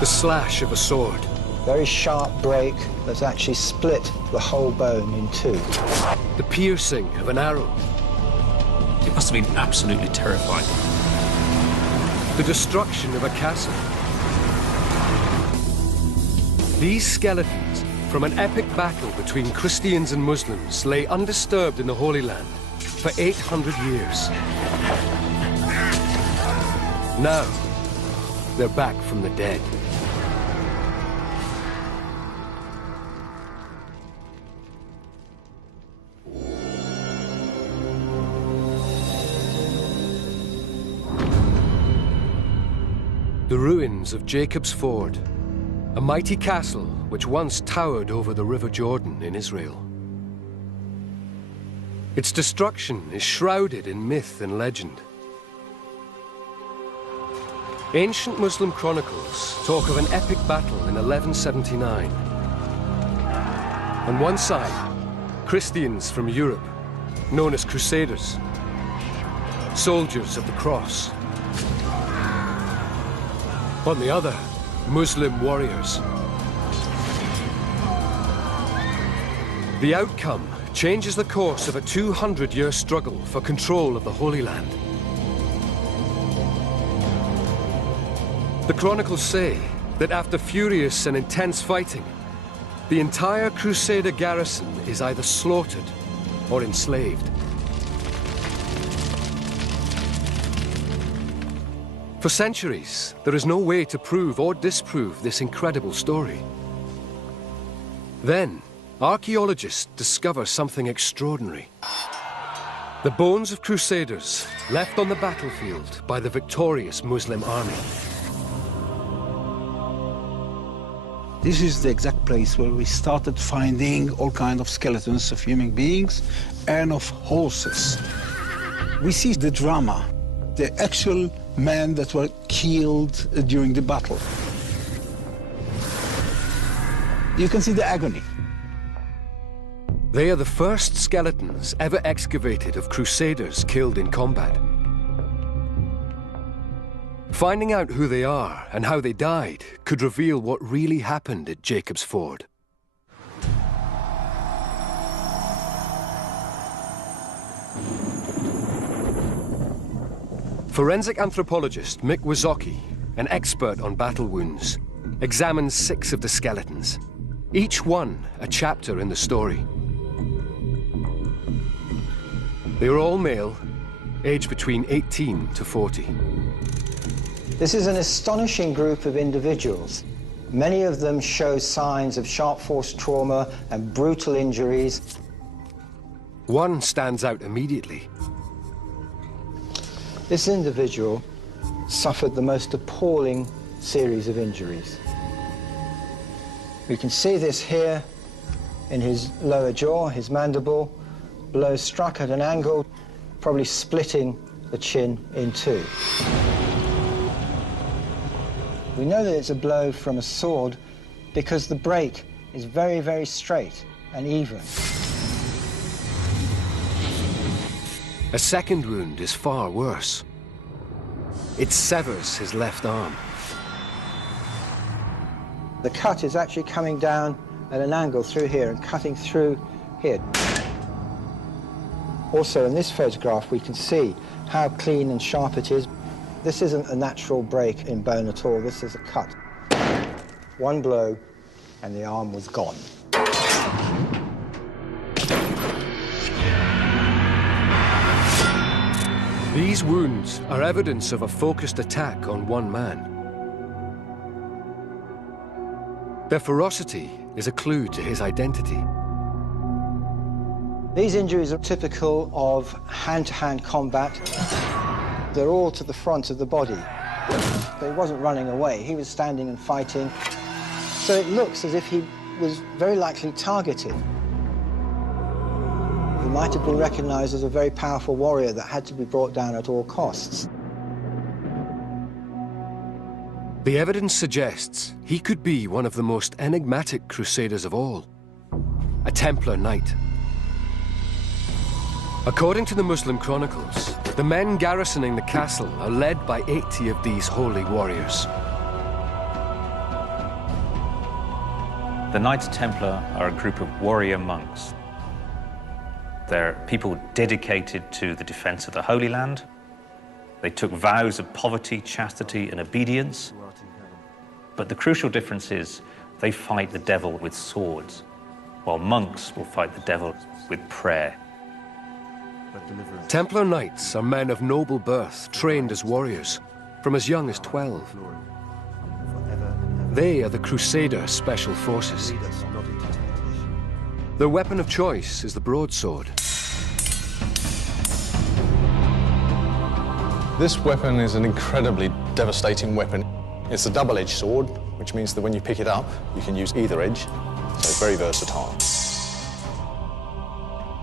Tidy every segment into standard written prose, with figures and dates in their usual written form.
The slash of a sword. Very sharp break that's actually split the whole bone in two. The piercing of an arrow. It must have been absolutely terrifying. The destruction of a castle. These skeletons from an epic battle between Christians and Muslims lay undisturbed in the Holy Land for 800 years. Now, they're back from the dead. The ruins of Jacob's Ford, a mighty castle which once towered over the River Jordan in Israel. Its destruction is shrouded in myth and legend. Ancient Muslim chronicles talk of an epic battle in 1179. On one side, Christians from Europe, known as Crusaders, soldiers of the cross. On the other, Muslim warriors. The outcome changes the course of a 200-year struggle for control of the Holy Land. The chronicles say that after furious and intense fighting, the entire Crusader garrison is either slaughtered or enslaved. For centuries, there is no way to prove or disprove this incredible story. Then, archaeologists discover something extraordinary. The bones of Crusaders left on the battlefield by the victorious Muslim army. This is the exact place where we started finding all kinds of skeletons of human beings and of horses. We see the drama, the actual men that were killed during the battle. You can see the agony. They are the first skeletons ever excavated of Crusaders killed in combat. Finding out who they are and how they died could reveal what really happened at Jacob's Ford. Forensic anthropologist Mick Wazocki, an expert on battle wounds, examines 6 of the skeletons, each one a chapter in the story. They were all male, aged between 18 to 40. This is an astonishing group of individuals. Many of them show signs of sharp force trauma and brutal injuries. One stands out immediately. This individual suffered the most appalling series of injuries. We can see this here in his lower jaw, his mandible, blow struck at an angle, probably splitting the chin in two. We know that it's a blow from a sword because the break is very, very straight and even. A second wound is far worse. It severs his left arm. The cut is actually coming down at an angle through here and cutting through here. Also, in this photograph, we can see how clean and sharp it is. This isn't a natural break in bone at all. This is a cut. One blow, and the arm was gone. These wounds are evidence of a focused attack on one man. Their ferocity is a clue to his identity. These injuries are typical of hand-to-hand combat. They're all to the front of the body. But he wasn't running away. He was standing and fighting. So it looks as if he was very likely targeted. He might have been recognized as a very powerful warrior that had to be brought down at all costs. The evidence suggests he could be one of the most enigmatic crusaders of all, a Templar knight. According to the Muslim chronicles, the men garrisoning the castle are led by 80 of these holy warriors. The Knights Templar are a group of warrior monks. They're people dedicated to the defense of the Holy Land. They took vows of poverty, chastity, and obedience. But the crucial difference is they fight the devil with swords, while monks will fight the devil with prayer. Templar Knights are men of noble birth, trained as warriors, from as young as 12. They are the Crusader Special Forces. Their weapon of choice is the broadsword. This weapon is an incredibly devastating weapon. It's a double-edged sword, which means that when you pick it up, you can use either edge, so very versatile.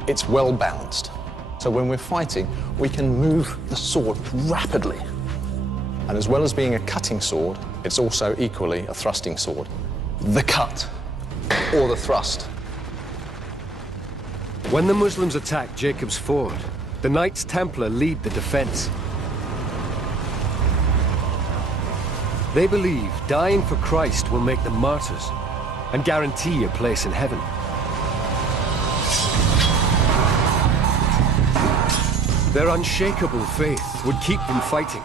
It's well balanced, so when we're fighting, we can move the sword rapidly. And as well as being a cutting sword, it's also equally a thrusting sword. The cut, or the thrust. When the Muslims attack Jacob's Ford, the Knights Templar lead the defense. They believe dying for Christ will make them martyrs and guarantee a place in heaven. Their unshakable faith would keep them fighting,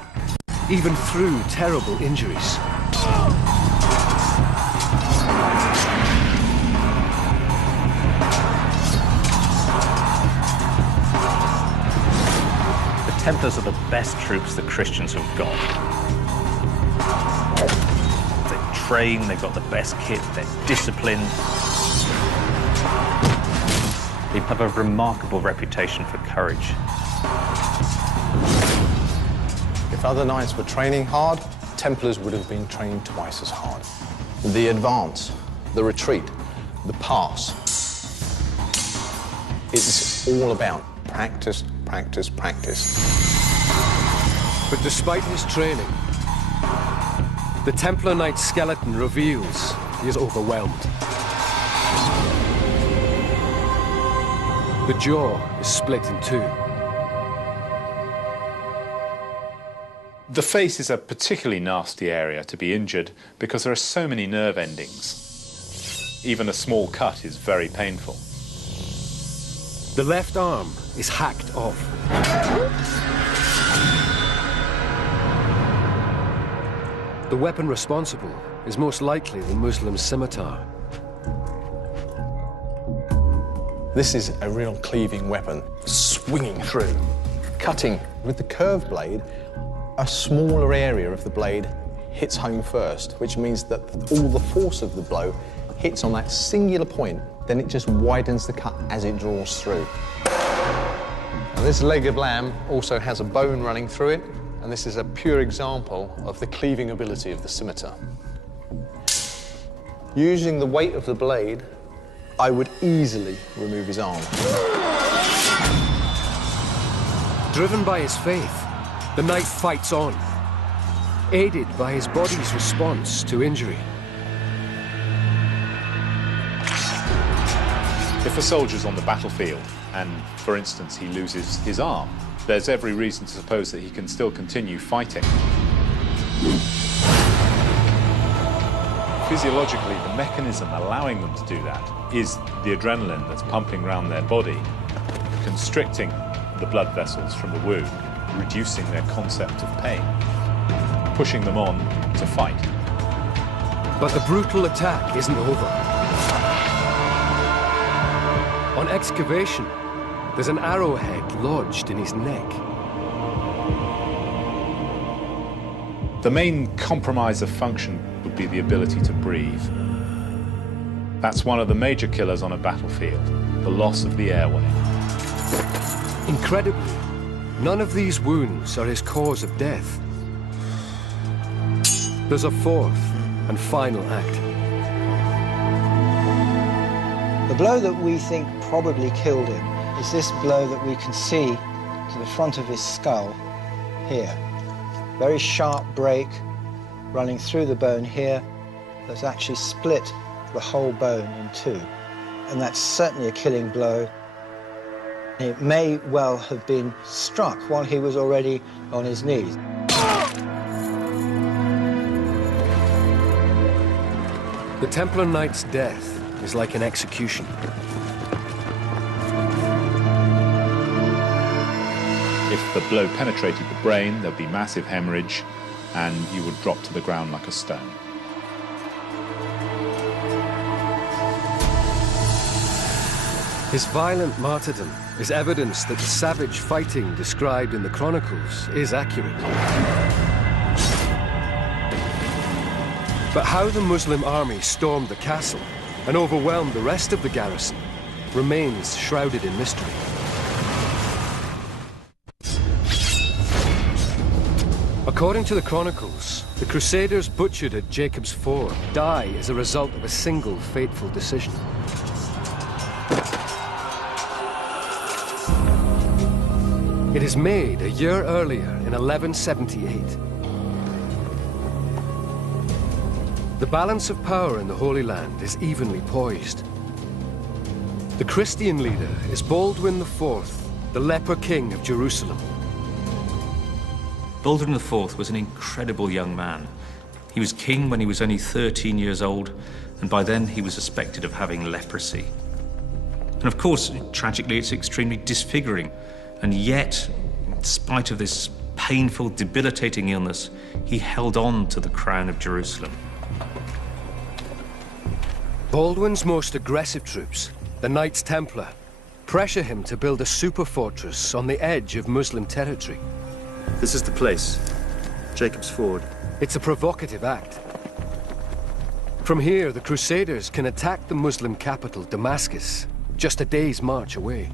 even through terrible injuries. The Templars are the best troops that Christians have got. They're trained, they've got the best kit, they're disciplined. They have a remarkable reputation for courage. If other knights were training hard, Templars would have been training twice as hard. The advance, the retreat, the pass. It's all about practice, practice, practice. But despite his training, the Templar Knight's skeleton reveals he is overwhelmed. The jaw is split in two. The face is a particularly nasty area to be injured because there are so many nerve endings. Even a small cut is very painful. The left arm is hacked off. The weapon responsible is most likely the Muslim scimitar. This is a real cleaving weapon, swinging through, cutting. With the curved blade, a smaller area of the blade hits home first, which means that all the force of the blow hits on that singular point, then it just widens the cut as it draws through. Now, this leg of lamb also has a bone running through it, and this is a pure example of the cleaving ability of the scimitar. Using the weight of the blade, I would easily remove his arm. Driven by his faith, the knight fights on, aided by his body's response to injury. If a soldier's on the battlefield and, for instance, he loses his arm, there's every reason to suppose that he can still continue fighting. Physiologically, the mechanism allowing them to do that is the adrenaline that's pumping around their body, constricting the blood vessels from the wound, reducing their concept of pain, pushing them on to fight. But the brutal attack isn't over. On excavation, there's an arrowhead lodged in his neck. The main compromise of function would be the ability to breathe. That's one of the major killers on a battlefield, the loss of the airway. Incredibly, none of these wounds are his cause of death. There's a fourth and final act. The blow that we think probably killed him is this blow that we can see to the front of his skull here. Very sharp break running through the bone here that's actually split the whole bone in two. And that's certainly a killing blow. It may well have been struck while he was already on his knees. The Templar Knight's death is like an execution. If the blow penetrated the brain, there'd be massive hemorrhage, and you would drop to the ground like a stone. His violent martyrdom is evidence that the savage fighting described in the Chronicles is accurate. But how the Muslim army stormed the castle and overwhelmed the rest of the garrison remains shrouded in mystery. According to the Chronicles, the Crusaders butchered at Jacob's Ford die as a result of a single fateful decision. It is made a year earlier in 1178. The balance of power in the Holy Land is evenly poised. The Christian leader is Baldwin IV, the leper king of Jerusalem. Baldwin IV was an incredible young man. He was king when he was only 13 years old, and by then he was suspected of having leprosy. And of course, tragically, it's extremely disfiguring. And yet, in spite of this painful, debilitating illness, he held on to the crown of Jerusalem. Baldwin's most aggressive troops, the Knights Templar, pressure him to build a super fortress on the edge of Muslim territory. This is the place, Jacob's Ford. It's a provocative act. From here, the Crusaders can attack the Muslim capital, Damascus, just a day's march away.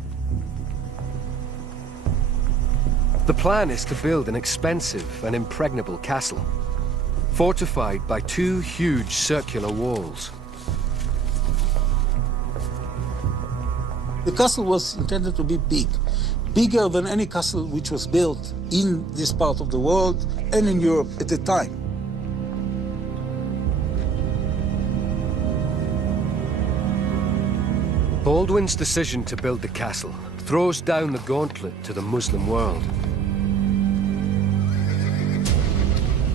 The plan is to build an expensive and impregnable castle, fortified by two huge circular walls. The castle was intended to be big, bigger than any castle which was built in this part of the world and in Europe at the time. Baldwin's decision to build the castle throws down the gauntlet to the Muslim world.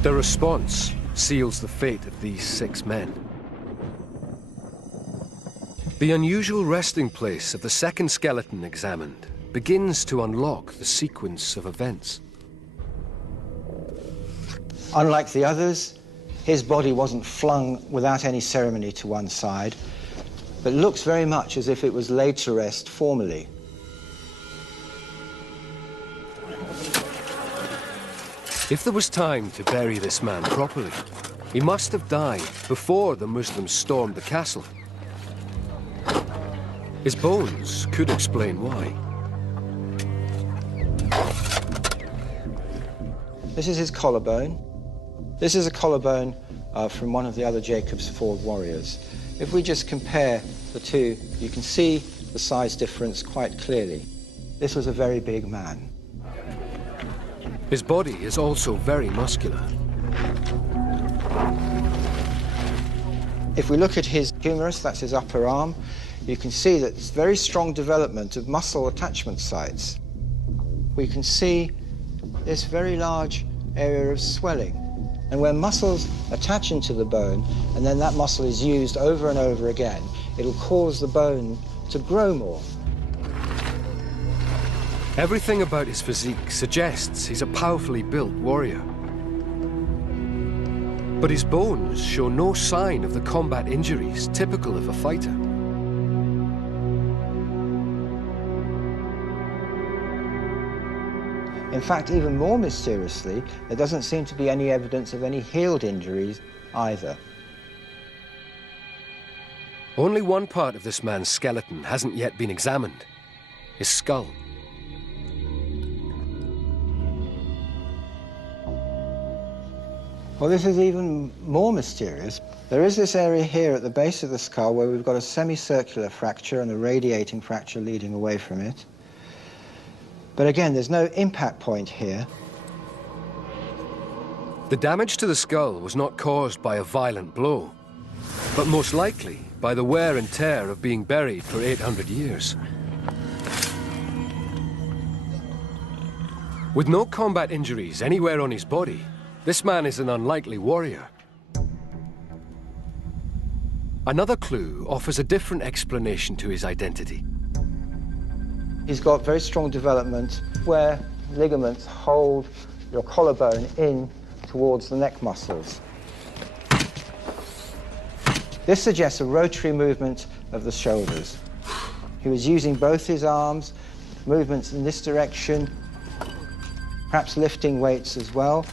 The response seals the fate of these 6 men. The unusual resting place of the second skeleton examined begins to unlock the sequence of events. Unlike the others, his body wasn't flung without any ceremony to one side, but looks very much as if it was laid to rest formally. If there was time to bury this man properly, he must have died before the Muslims stormed the castle. His bones could explain why. This is his collarbone. This is a collarbone from one of the other Jacob's Ford warriors. If we just compare the two, you can see the size difference quite clearly. This was a very big man. His body is also very muscular. If we look at his humerus, that's his upper arm, you can see that it's very strong development of muscle attachment sites. We can see this very large area of swelling. And when muscles attach into the bone, and then that muscle is used over and over again, it'll cause the bone to grow more. Everything about his physique suggests he's a powerfully built warrior. But his bones show no sign of the combat injuries typical of a fighter. In fact, even more mysteriously, there doesn't seem to be any evidence of any healed injuries either. Only one part of this man's skeleton hasn't yet been examined: his skull. Well, this is even more mysterious. There is this area here at the base of the skull where we've got a semicircular fracture and a radiating fracture leading away from it. But again, there's no impact point here. The damage to the skull was not caused by a violent blow, but most likely by the wear and tear of being buried for 800 years. With no combat injuries anywhere on his body, this man is an unlikely warrior. Another clue offers a different explanation to his identity. He's got very strong development where ligaments hold your collarbone in towards the neck muscles. This suggests a rotary movement of the shoulders. He was using both his arms, movements in this direction, perhaps lifting weights as well.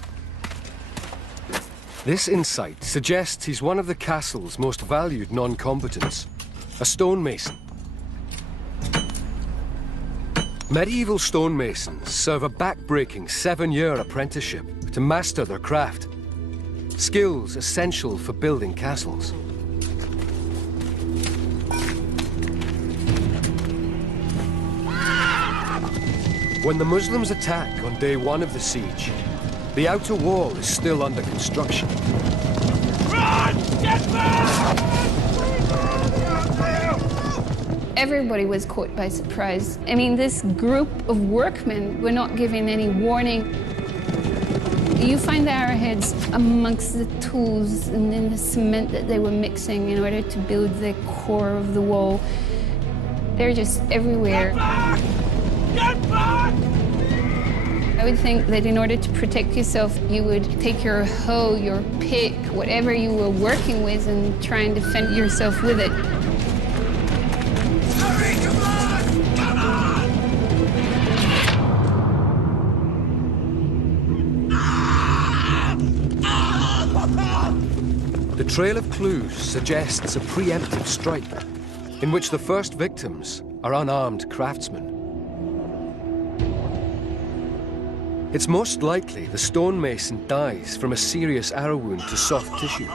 This insight suggests he's one of the castle's most valued non-combatants, a stonemason. Medieval stonemasons serve a back-breaking 7-year apprenticeship to master their craft, skills essential for building castles. When the Muslims attack on day 1 of the siege, the outer wall is still under construction. Run! Get back! Everybody was caught by surprise. I mean, this group of workmen were not given any warning. You find the arrowheads amongst the tools and in the cement that they were mixing in order to build the core of the wall. They're just everywhere. Get back! Get back! I would think that in order to protect yourself, you would take your hoe, your pick, whatever you were working with, and try and defend yourself with it. Hurry, come on! Come on! The trail of clues suggests a preemptive strike, in which the first victims are unarmed craftsmen. It's most likely the stonemason dies from a serious arrow wound to soft tissue.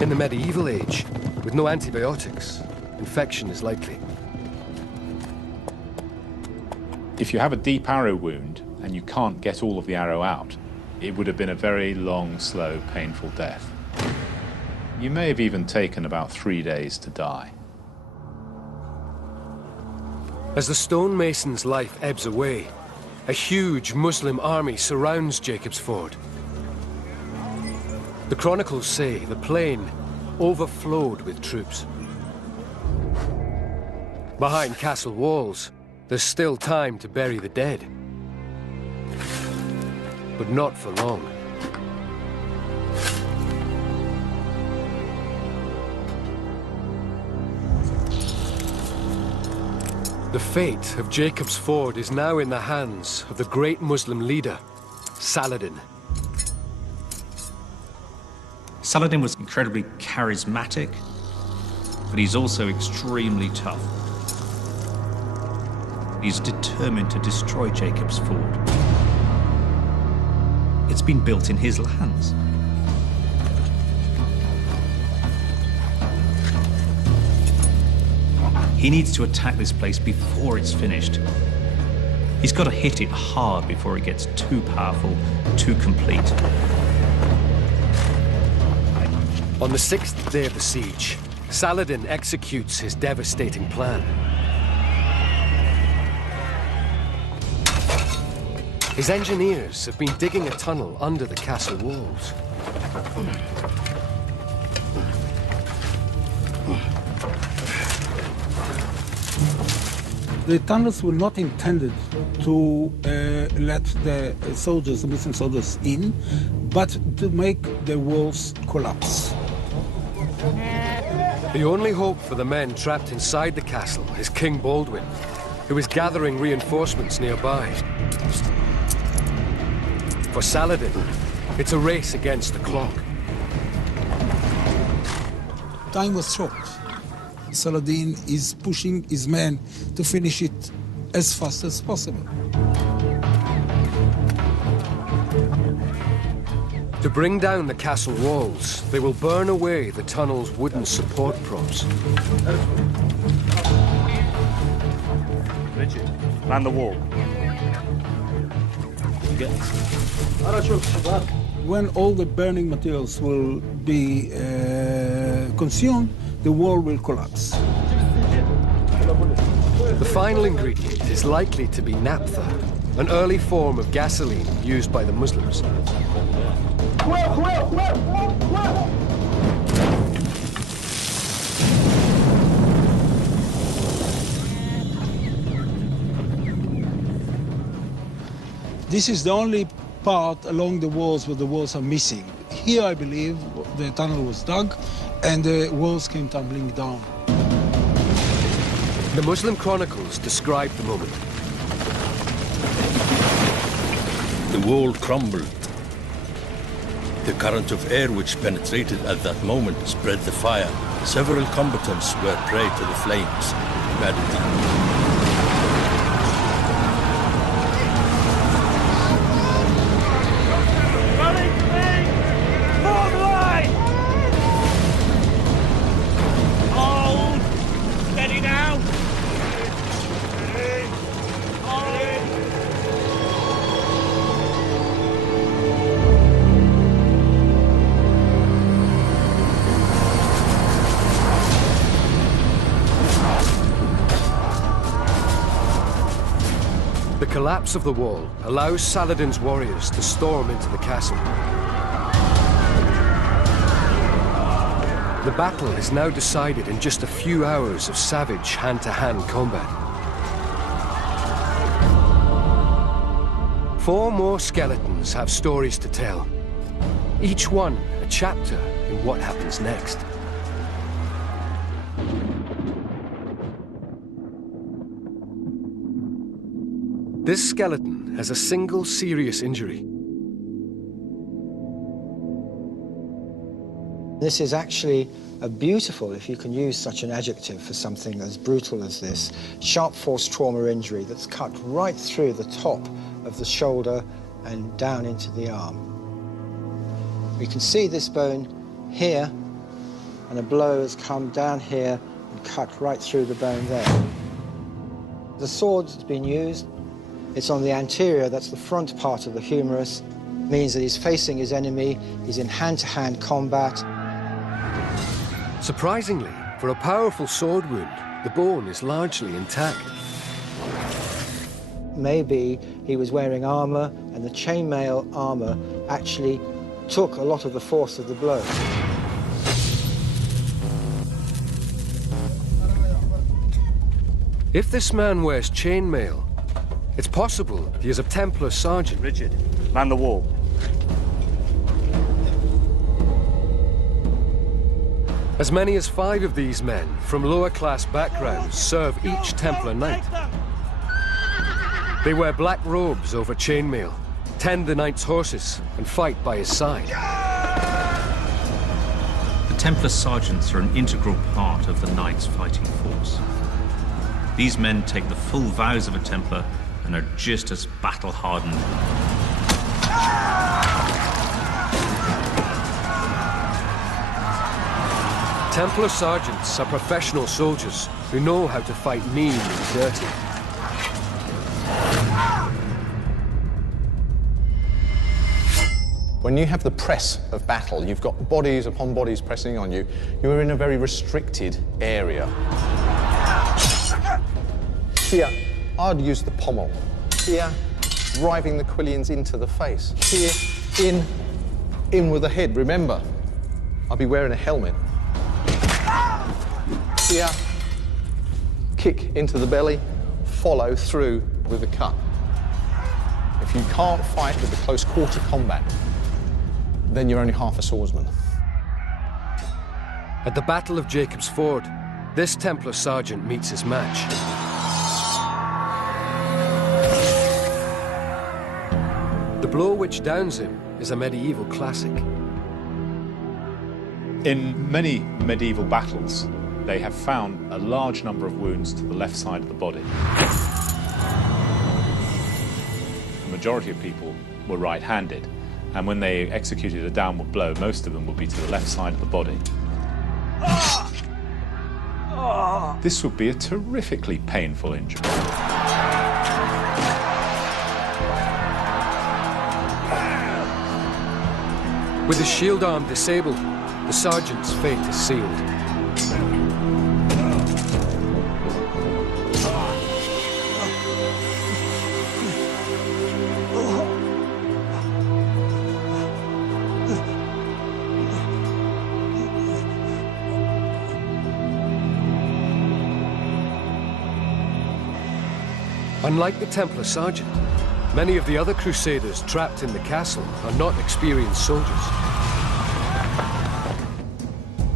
In the medieval age, with no antibiotics, infection is likely. If you have a deep arrow wound and you can't get all of the arrow out, it would have been a very long, slow, painful death. You may have even taken about 3 days to die. As the stonemason's life ebbs away, a huge Muslim army surrounds Jacob's Ford. The chronicles say the plain overflowed with troops. Behind castle walls, there's still time to bury the dead. But not for long. The fate of Jacob's Ford is now in the hands of the great Muslim leader, Saladin. Saladin was incredibly charismatic, but he's also extremely tough. He's determined to destroy Jacob's Ford. It's been built in his lands. He needs to attack this place before it's finished. He's got to hit it hard before it gets too powerful, too complete. On the 6th day of the siege, Saladin executes his devastating plan. His engineers have been digging a tunnel under the castle walls. The tunnels were not intended to let the soldiers, the Muslim soldiers, in, but to make the walls collapse. The only hope for the men trapped inside the castle is King Baldwin, who is gathering reinforcements nearby. For Saladin, it's a race against the clock. Time was short. Saladin is pushing his men to finish it as fast as possible. To bring down the castle walls, they will burn away the tunnel's wooden support props. Richard, man the wall. When all the burning materials will be consumed, the wall will collapse. The final ingredient is likely to be naphtha, an early form of gasoline used by the Muslims. This is the only part along the walls where the walls are missing. Here, I believe, the tunnel was dug and the walls came tumbling down. The Muslim chronicles describe the moment. The wall crumbled. The current of air which penetrated at that moment spread the fire. Several combatants were prey to the flames. Humanity. The collapse of the wall allows Saladin's warriors to storm into the castle. The battle is now decided in just a few hours of savage hand-to-hand combat. 4 more skeletons have stories to tell, each one a chapter in what happens next. This skeleton has a single serious injury. This is actually a beautiful, if you can use such an adjective for something as brutal as this, sharp force trauma injury that's cut right through the top of the shoulder and down into the arm. We can see this bone here, and a blow has come down here and cut right through the bone there. The sword that's been used, it's on the anterior, that's the front part of the humerus, means that he's facing his enemy, he's in hand-to-hand combat. Surprisingly, for a powerful sword wound, the bone is largely intact. Maybe he was wearing armor, and the chainmail armor actually took a lot of the force of the blow. If this man wears chainmail, it's possible he is a Templar sergeant. Rigid, man the wall. As many as 5 of these men from lower-class backgrounds serve each Templar knight. They wear black robes over chainmail, tend the knight's horses, and fight by his side. The Templar sergeants are an integral part of the knight's fighting force. These men take the full vows of a Templar and are just as battle-hardened. Templar sergeants are professional soldiers who know how to fight mean and dirty. When you have the press of battle, you've got bodies upon bodies pressing on you, you're in a very restricted area. Here, I'd use the pommel. Here, driving the quillions into the face. Here, in with the head. Remember, I'll be wearing a helmet. Here, kick into the belly, follow through with the cut. If you can't fight with the close quarter combat, then you're only half a swordsman. At the Battle of Jacob's Ford, this Templar sergeant meets his match. The blow which downs him is a medieval classic. In many medieval battles, they have found a large number of wounds to the left side of the body. The majority of people were right-handed, and when they executed a downward blow, most of them would be to the left side of the body. This would be a terrifically painful injury. With his shield arm disabled, the sergeant's fate is sealed. Unlike the Templar sergeant, Many of the other Crusaders trapped in the castle are not experienced soldiers.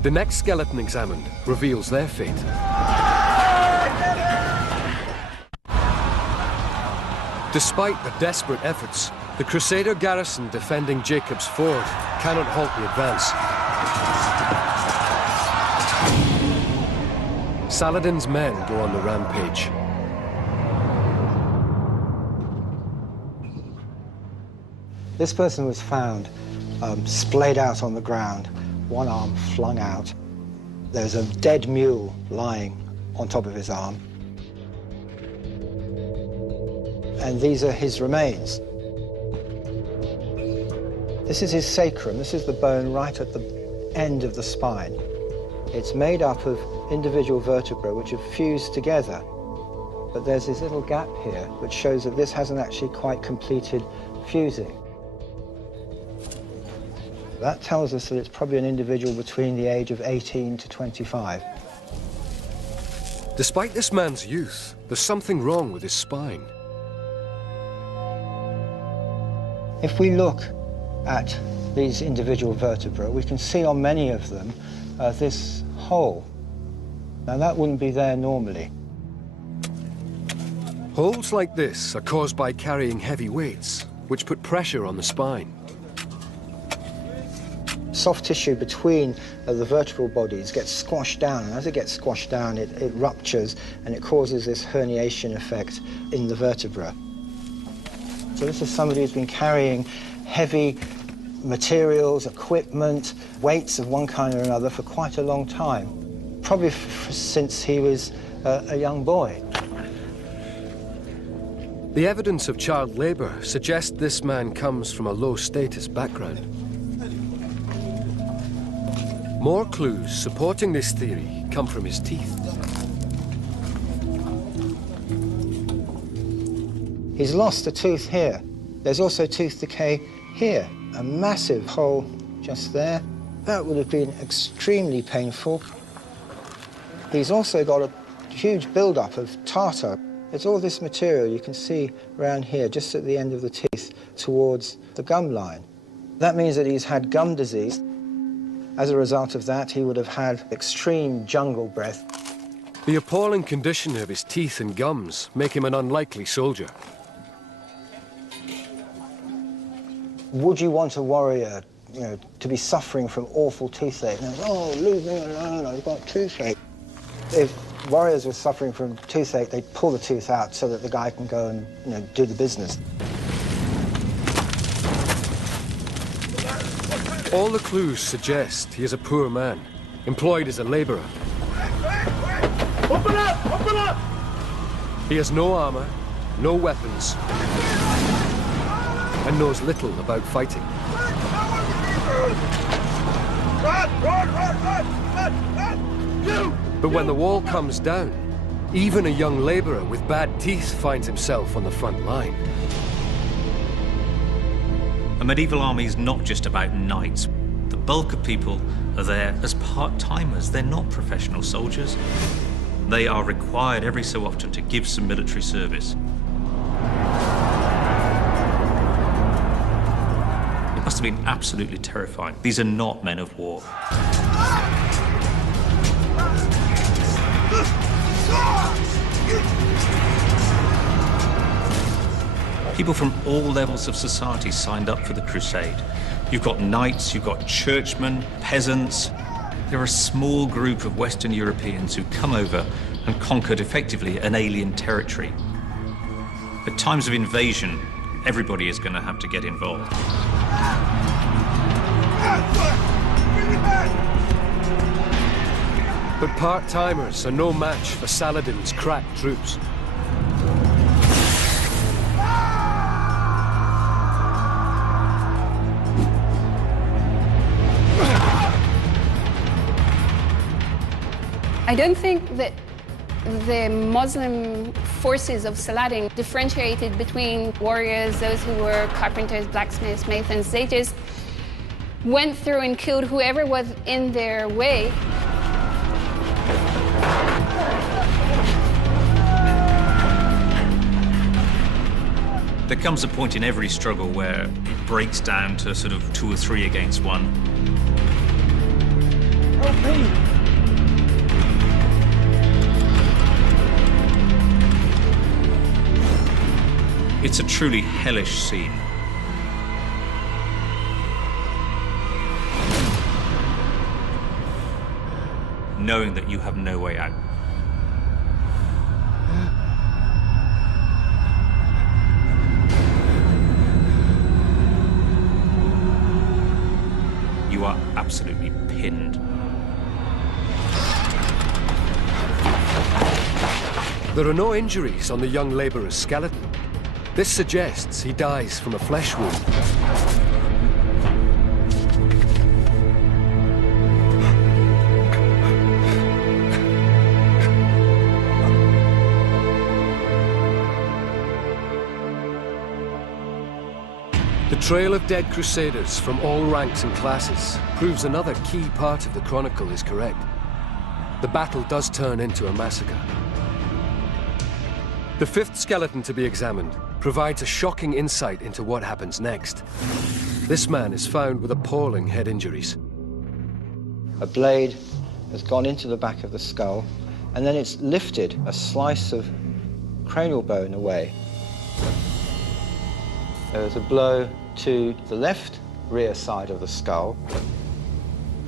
The next skeleton examined reveals their fate. Despite the desperate efforts, the Crusader garrison defending Jacob's Ford cannot halt the advance. Saladin's men go on the rampage. This person was found splayed out on the ground, one arm flung out. There's a dead mule lying on top of his arm. And these are his remains. This is his sacrum. This is the bone right at the end of the spine. It's made up of individual vertebrae which have fused together. But there's this little gap here which shows that this hasn't actually quite completed fusing. That tells us that it's probably an individual between the age of 18 to 25. Despite this man's youth, there's something wrong with his spine. If we look at these individual vertebrae, we can see on many of them this hole. Now that wouldn't be there normally. Holes like this are caused by carrying heavy weights, which put pressure on the spine. Soft tissue between the vertebral bodies gets squashed down, and as it gets squashed down, it ruptures, and it causes this herniation effect in the vertebra. So this is somebody who's been carrying heavy materials, equipment, weights of one kind or another for quite a long time, probably since he was a young boy. The evidence of child labor suggests this man comes from a low-status background. More clues supporting this theory come from his teeth. He's lost a tooth here. There's also tooth decay here. A massive hole just there. That would have been extremely painful. He's also got a huge buildup of tartar. It's all this material you can see around here, just at the end of the teeth, towards the gum line. That means that he's had gum disease. As a result of that, he would have had extreme jungle breath. The appalling condition of his teeth and gums make him an unlikely soldier. Would you want a warrior, to be suffering from awful toothache? And oh, leave me alone, I've got toothache. If warriors were suffering from toothache, they'd pull the tooth out so that the guy can go and, do the business. All the clues suggest he is a poor man, employed as a laborer. Open up! Open up! He has no armor, no weapons, and knows little about fighting. But when the wall comes down, even a young laborer with bad teeth finds himself on the front line. A medieval army is not just about knights. The bulk of people are there as part-timers. They're not professional soldiers. They are required every so often to give some military service. It must have been absolutely terrifying. These are not men of war. People from all levels of society signed up for the crusade. You've got knights, you've got churchmen, peasants. They're a small group of Western Europeans who come over and conquered effectively an alien territory. At times of invasion, everybody is going to have to get involved. But part-timers are no match for Saladin's crack troops. I don't think that the Muslim forces of Saladin differentiated between warriors, those who were carpenters, blacksmiths, masons. They just went through and killed whoever was in their way. There comes a point in every struggle where it breaks down to sort of 2 or 3 against 1. Help me! It's a truly hellish scene. Knowing that you have no way out. You are absolutely pinned. There are no injuries on the young labourer's skeleton. This suggests he dies from a flesh wound. The trail of dead crusaders from all ranks and classes proves another key part of the chronicle is correct. The battle does turn into a massacre. The fifth skeleton to be examined provides a shocking insight into what happens next. This man is found with appalling head injuries. A blade has gone into the back of the skull, and then it's lifted a slice of cranial bone away. There's a blow to the left rear side of the skull,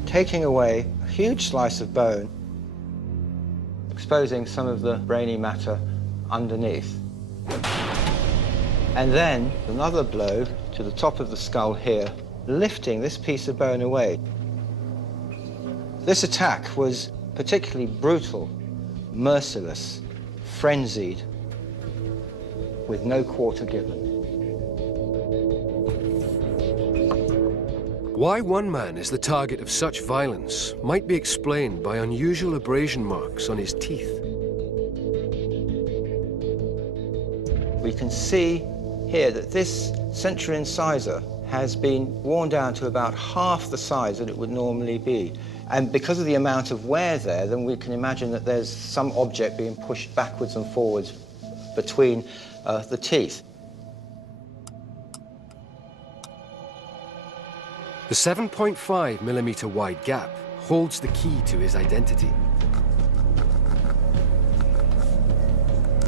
taking away a huge slice of bone, exposing some of the brainy matter underneath. And then another blow to the top of the skull here, lifting this piece of bone away. This attack was particularly brutal, merciless, frenzied, with no quarter given. Why one man is the target of such violence might be explained by unusual abrasion marks on his teeth. We can see here that this central incisor has been worn down to about half the size that it would normally be. And because of the amount of wear there, then we can imagine that there's some object being pushed backwards and forwards between the teeth. The 7.5mm wide gap holds the key to his identity.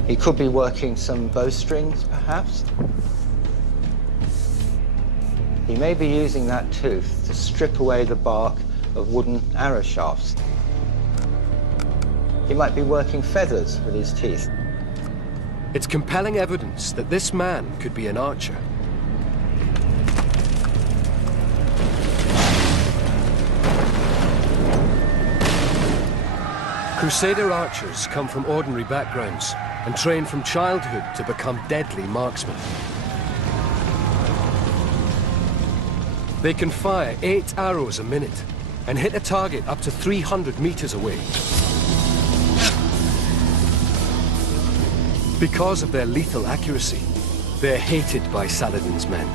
He could be working some bowstrings, perhaps. He may be using that tooth to strip away the bark of wooden arrow shafts. He might be working feathers with his teeth. It's compelling evidence that this man could be an archer. Crusader archers come from ordinary backgrounds and train from childhood to become deadly marksmen. They can fire 8 arrows a minute and hit a target up to 300 meters away. Because of their lethal accuracy, they're hated by Saladin's men.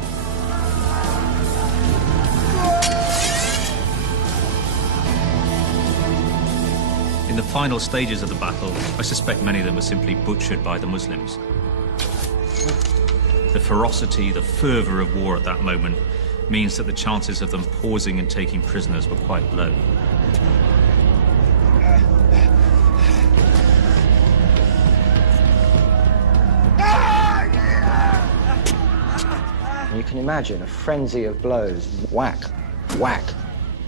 In the final stages of the battle, I suspect many of them were simply butchered by the Muslims. The ferocity, the fervour of war at that moment means that the chances of them pausing and taking prisoners were quite low. You can imagine a frenzy of blows, whack, whack,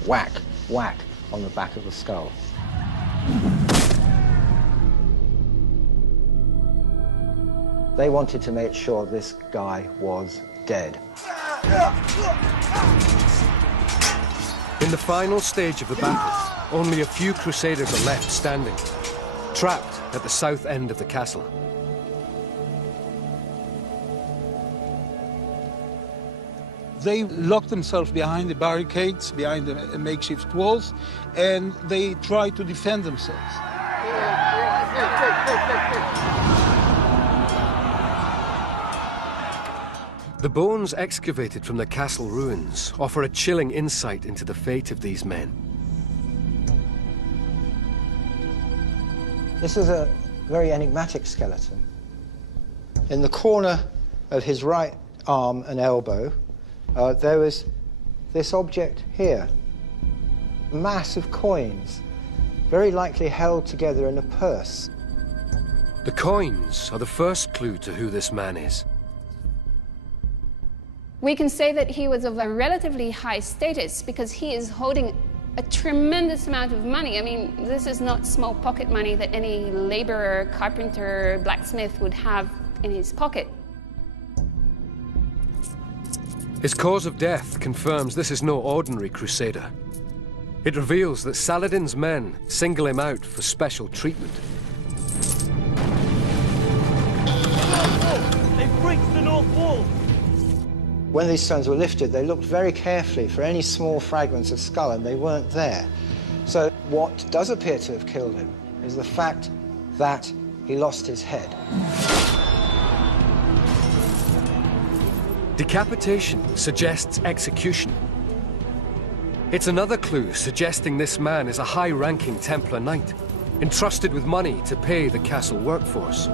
whack, whack, on the back of the skull. They wanted to make sure this guy was dead. In the final stage of the battle, only a few Crusaders are left standing, trapped at the south end of the castle. They locked themselves behind the barricades, behind the makeshift walls, and they tried to defend themselves. The bones excavated from the castle ruins offer a chilling insight into the fate of these men. This is a very enigmatic skeleton. In the corner of his right arm and elbow, there was this object here, a mass of coins, very likely held together in a purse. The coins are the first clue to who this man is. We can say that he was of a relatively high status because he is holding a tremendous amount of money. I mean, this is not small pocket money that any laborer, carpenter, blacksmith would have in his pocket. His cause of death confirms this is no ordinary crusader. It reveals that Saladin's men single him out for special treatment. They've breached the north wall! When these stones were lifted, they looked very carefully for any small fragments of skull, and they weren't there. So what does appear to have killed him is the fact that he lost his head. Decapitation suggests execution. It's another clue suggesting this man is a high-ranking Templar knight, entrusted with money to pay the castle workforce.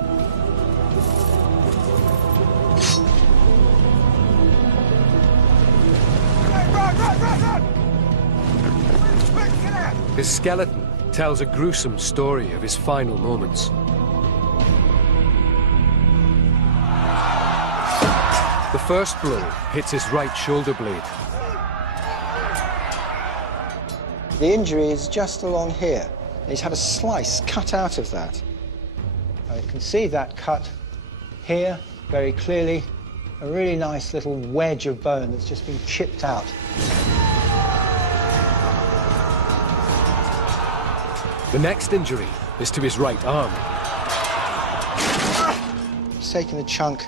His skeleton tells a gruesome story of his final moments. The first blow hits his right shoulder blade. The injury is just along here. He's had a slice cut out of that. You can see that cut here very clearly. A really nice little wedge of bone that's just been chipped out. The next injury is to his right arm. He's taken a chunk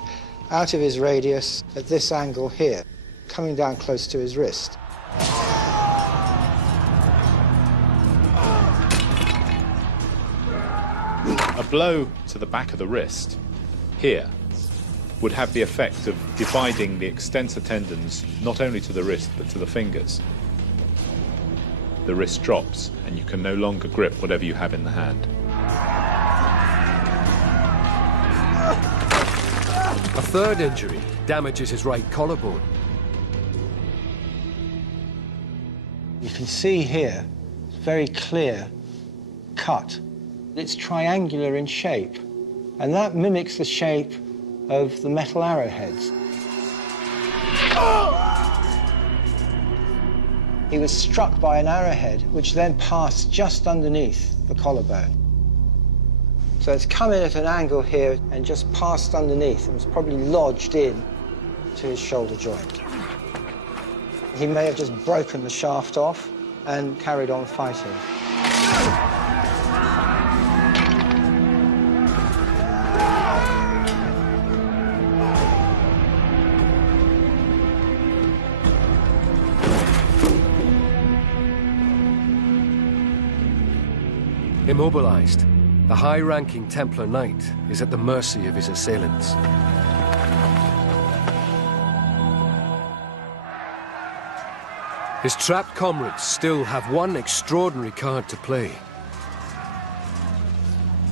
out of his radius at this angle here, coming down close to his wrist. A blow to the back of the wrist, here, would have the effect of dividing the extensor tendons not only to the wrist but to the fingers. The wrist drops and you can no longer grip whatever you have in the hand. A third injury damages his right collarbone. You can see here, it's a very clear cut. It's triangular in shape, and that mimics the shape of the metal arrowheads. He was struck by an arrowhead, which then passed just underneath the collarbone. So it's come in at an angle here and just passed underneath and was probably lodged in to his shoulder joint. He may have just broken the shaft off and carried on fighting. Immobilized, the high-ranking Templar knight is at the mercy of his assailants. His trapped comrades still have one extraordinary card to play.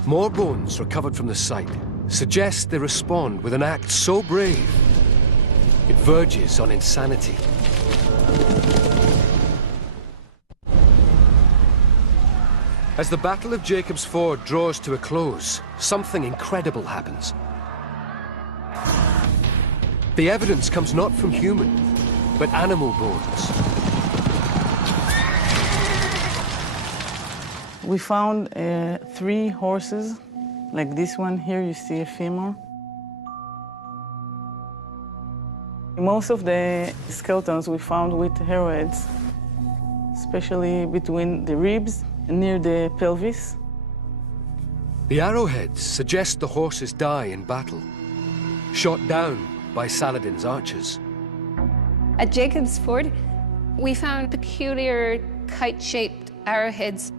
More bones recovered from the site suggest they respond with an act so brave, it verges on insanity. As the Battle of Jacob's Ford draws to a close, something incredible happens. The evidence comes not from human, but animal bones. We found 3 horses, like this one here, you see a femur. Most of the skeletons we found with arrowheads, especially between the ribs and near the pelvis. The arrowheads suggest the horses die in battle, shot down by Saladin's archers. At Jacob's Ford, we found peculiar kite-shaped arrowheads.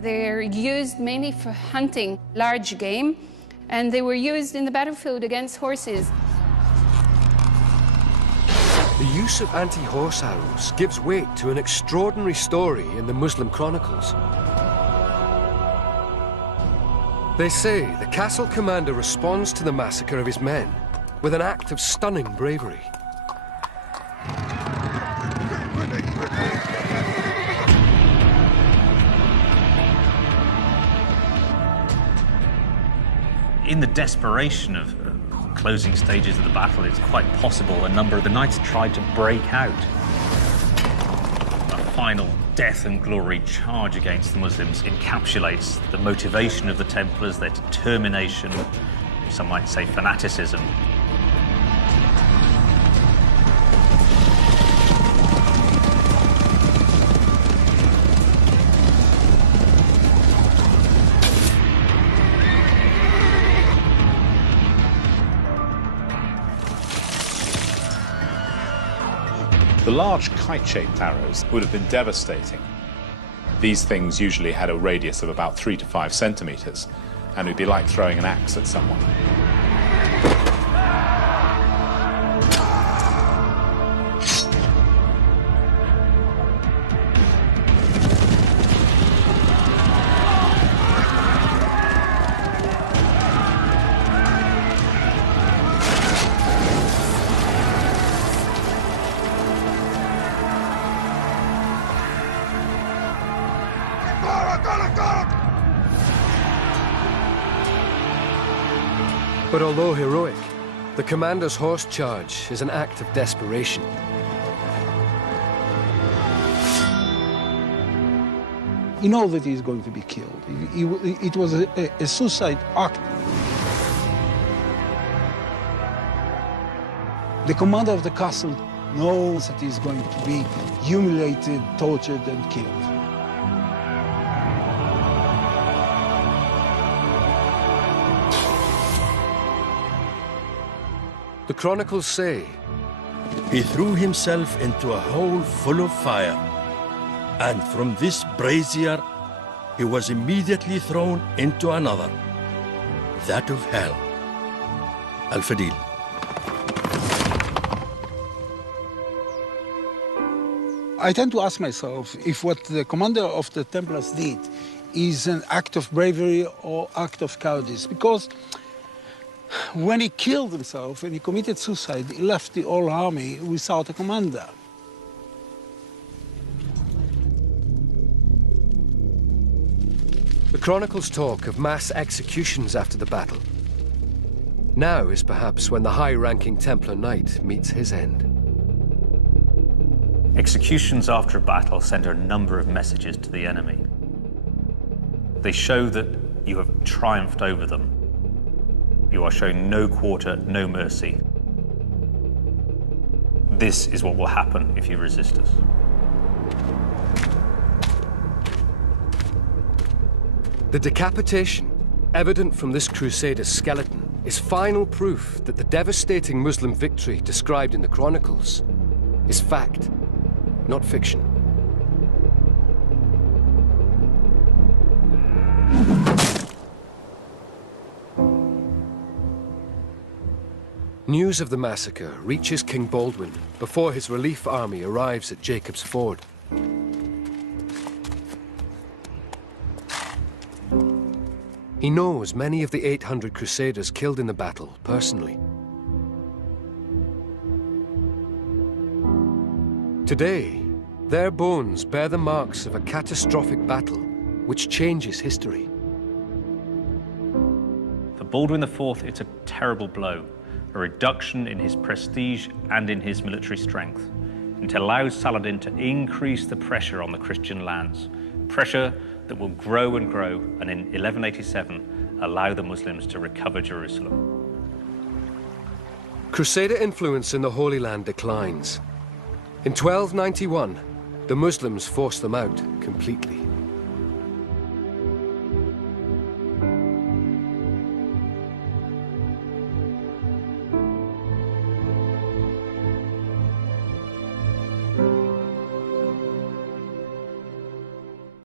They're used mainly for hunting large game, and they were used in the battlefield against horses. The use of anti-horse arrows gives weight to an extraordinary story in the Muslim chronicles. They say the castle commander responds to the massacre of his men with an act of stunning bravery. In the desperation of closing stages of the battle, it's quite possible a number of the knights tried to break out. A final death and glory charge against the Muslims encapsulates the motivation of the Templars, their determination, some might say fanaticism. The large kite-shaped arrows would have been devastating. These things usually had a radius of about 3 to 5 centimeters, and it would be like throwing an axe at someone. But although heroic, the commander's horse charge is an act of desperation. He knows that he's going to be killed. It was a suicide act. The commander of the castle knows that he's going to be humiliated, tortured, and killed. The chronicles say, he threw himself into a hole full of fire, and from this brazier he was immediately thrown into another, that of hell. Al-Fadil. I tend to ask myself if what the commander of the Templars did is an act of bravery or act of cowardice, because when he killed himself and he committed suicide, he left the whole army without a commander. the chronicles talk of mass executions after the battle. Now is perhaps when the high-ranking Templar knight meets his end. Executions after a battle send a number of messages to the enemy. They show that you have triumphed over them. You are showing no quarter, no mercy. This is what will happen if you resist us. The decapitation, evident from this crusader's skeleton, is final proof that the devastating Muslim victory described in the chronicles is fact, not fiction. News of the massacre reaches King Baldwin before his relief army arrives at Jacob's Ford. He knows many of the 800 crusaders killed in the battle personally. Today, their bones bear the marks of a catastrophic battle which changes history. For Baldwin IV, it's a terrible blow, a reduction in his prestige and in his military strength. It allows Saladin to increase the pressure on the Christian lands, pressure that will grow and grow, and in 1187 allow the Muslims to recover Jerusalem. Crusader influence in the Holy Land declines. In 1291, the Muslims force them out completely.